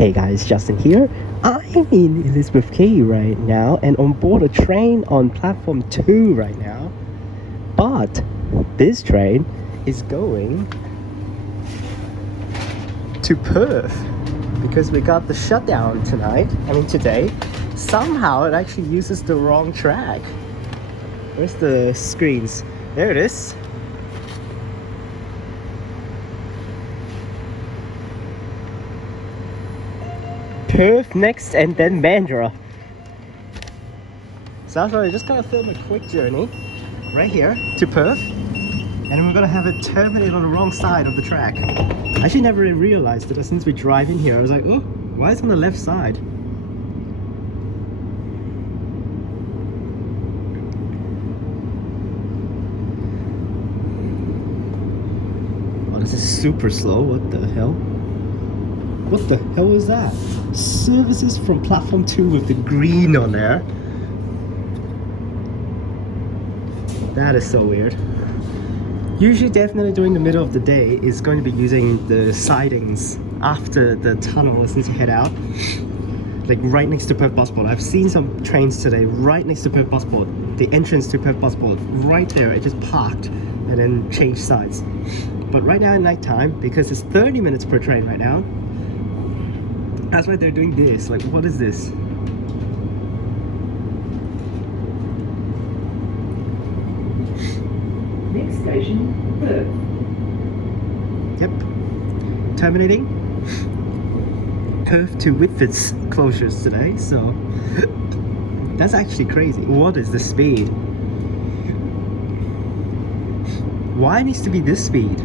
Hey guys, Justin here. I'm in Elizabeth Quay right now and on board a train on platform 2 right now. But this train is going to Perth because we got the shutdown today. Somehow it actually uses the wrong track. Where's the screens? There it is. Perth next and then Mandurah. So I was just gonna film a quick journey right here to Perth, and we're gonna have it terminate on the wrong side of the track. I actually never realized it since we drive in here. I was like, oh, why is it on the left side? Oh, this is super slow. What the hell? What the hell is that? Services from platform 2 with the green on there. That is so weird. Usually, definitely during the middle of the day, is going to be using the sidings after the tunnel since you head out. Like right next to Perth Busport. I've seen some trains today right next to Perth Busport. The entrance to Perth Busport, right there, it just parked and then changed sides. But right now at night time, because it's 30 minutes per train right now, that's why they're doing this. Like, what is this? Next station, Perth. Yep. Terminating. Perth to Whitford's closures today, so that's actually crazy. What is the speed? Why it needs to be this speed?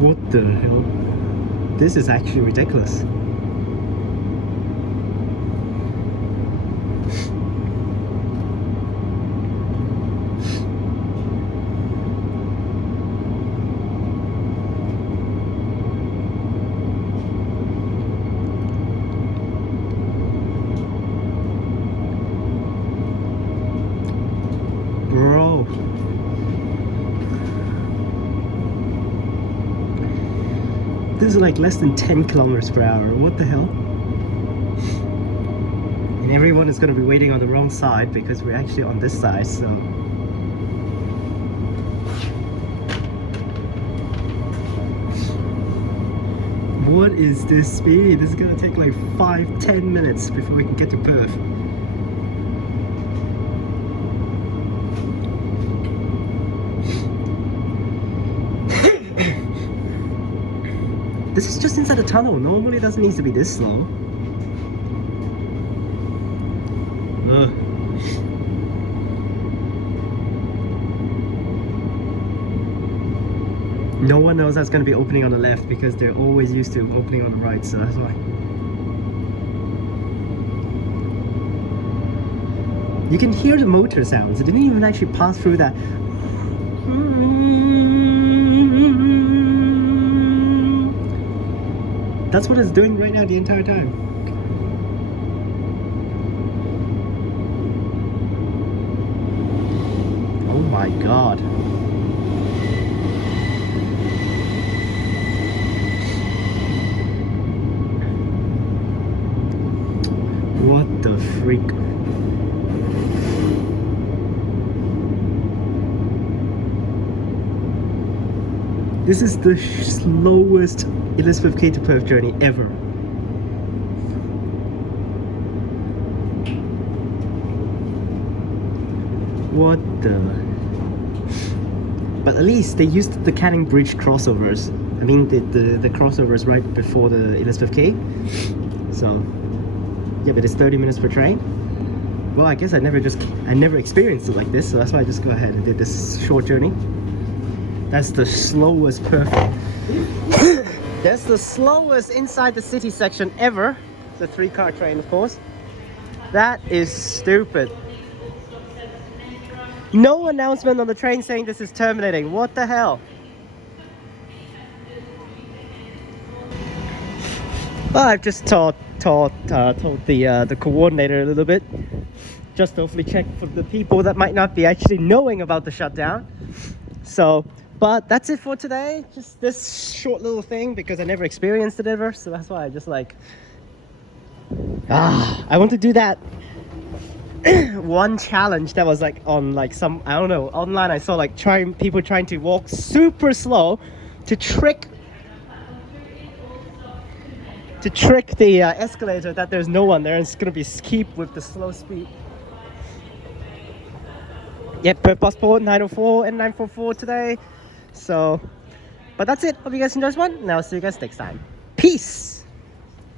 What the hell? This is actually ridiculous. Bro. This is like less than 10 kilometers per hour. What the hell? And everyone is going to be waiting on the wrong side because we're actually on this side, so. What is this speed? This is going to take like 5-10 minutes before we can get to Perth. This is just inside the tunnel. Normally it doesn't need to be this slow. No one knows that's going to be opening on the left because they're always used to opening on the right, so that's why. You can hear the motor sounds. It didn't even actually pass through that. That's what it's doing right now the entire time. Oh my god. What the freak? This is the slowest Elizabeth Quay to Perth journey ever. What the? But at least they used the Canning Bridge crossovers. I mean the crossovers right before the Elizabeth Quay. So yeah, but it's 30 minutes per train. Well, I guess I never experienced it like this, so that's why I just go ahead and did this short journey. That's the slowest Perth. That's the slowest inside the city section ever. It's a 3-car train, of course. That is stupid. No announcement on the train saying this is terminating. What the hell? Well, I've just told the coordinator a little bit, just to hopefully check for the people that might not be actually knowing about the shutdown. So, but that's it for today. Just this short little thing because I never experienced it ever. So that's why I just like, I want to do that one challenge that was like on like some, I don't know, online. I saw like people trying to walk super slow to trick the escalator that there's no one there, and it's gonna be keep with the slow speed. Yep, Perth passport 904 and 944 today. So, but that's it. Hope you guys enjoyed this one, and I'll see you guys next time. Peace.